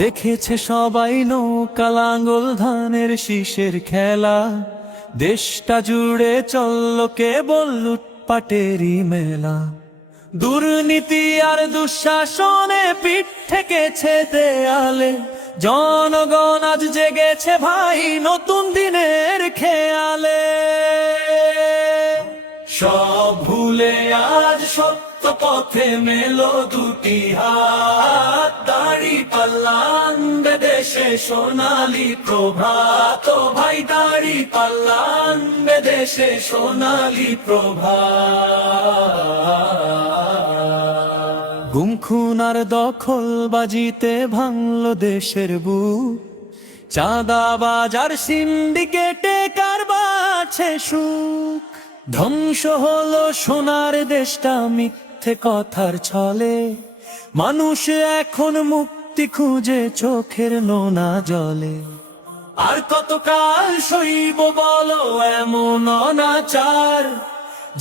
দেখেছে সবাই নৌকা লাঙ্গল ধানের শীষের খেলা, দেশটা জুড়ে চলল কেবল লুটপাটেরই মেলা। দুর্নীতি আর দুঃশাসনে পিঠ ঠেকেছে দেয়ালে, জনগণ আজ জেগেছে ভাই নতুন দিনের খেয়ালে। সব ভুলে আজ সত্য পথে মেলো দুটি হাত, দাঁড়িপাল্লা আনবে দেশে সোনালী প্রভাত। ও ভাই দাঁড়িপাল্লা আনবে দেশে সোনালী প্রভাত। গুম খুন আর দখল বাজিতে ভাঙল দেশের বুক, চাঁদাবাজ আর সিন্ডিকেটে কার বাড়ছে সুখ। ধ্বংস হলো সোনার দেশটা মিথ্যে কথার ছলে, মানুষ এখন মুক্তি খুঁজে চোখের নোনা জলে। আর কতকাল সইব বলো এমন অনাচার,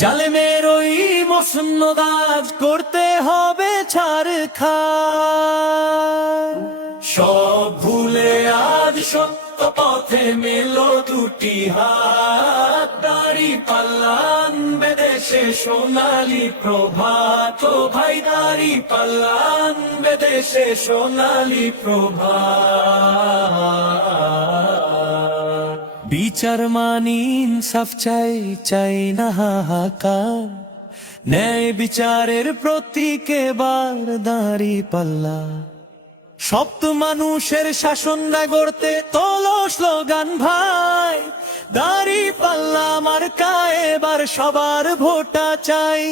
জালেমের ওই মসনদাজ করতে হবে ছারখার। সব ভুলে আজ সত্য পথে মেলো দুটি হাত, দাঁড়িপাল্লা আনবে দেশে সোনালী প্রভাত। ও ভাই দাঁড়িপাল্লা আনবে দেশে সোনালী প্রভাত। বিচার মানি ইনসাফ চাই, চাই না হাহাকার, ন্যায় বিচারের প্রতীক এবার দাঁড়িপাল্লা। সপ্ত মানুষের শাসন গড়তে তোলো স্লোগান ভাই, দাঁড়িপাল্লা মার্কা এবার সবার ভোটা চাই।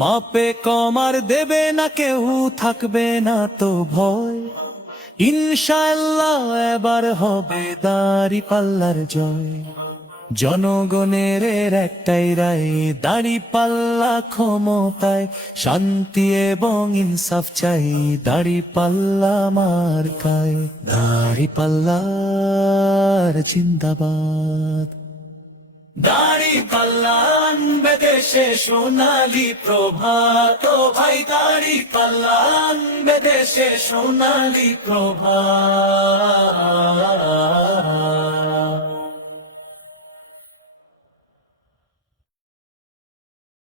মাপে কম আর দেবে না কেউ, থাকবে না তো ভয়, ইনশাআল্লাহ এবার হবে দাঁড়িপাল্লার জয়। জনগণের একটাই রায়, দাঁড়িপাল্লা ক্ষমতায়, শান্তি এবং ইনসাফ চাই দাঁড়িপাল্লা মার্কায়। দাঁড়িপাল্লার জিন্দাবাদ। দাঁড়িপাল্লা আনবে দেশে সোনালী প্রভাত। ও ভাই দাঁড়িপাল্লা আনবে দেশে সোনালী প্রভাত।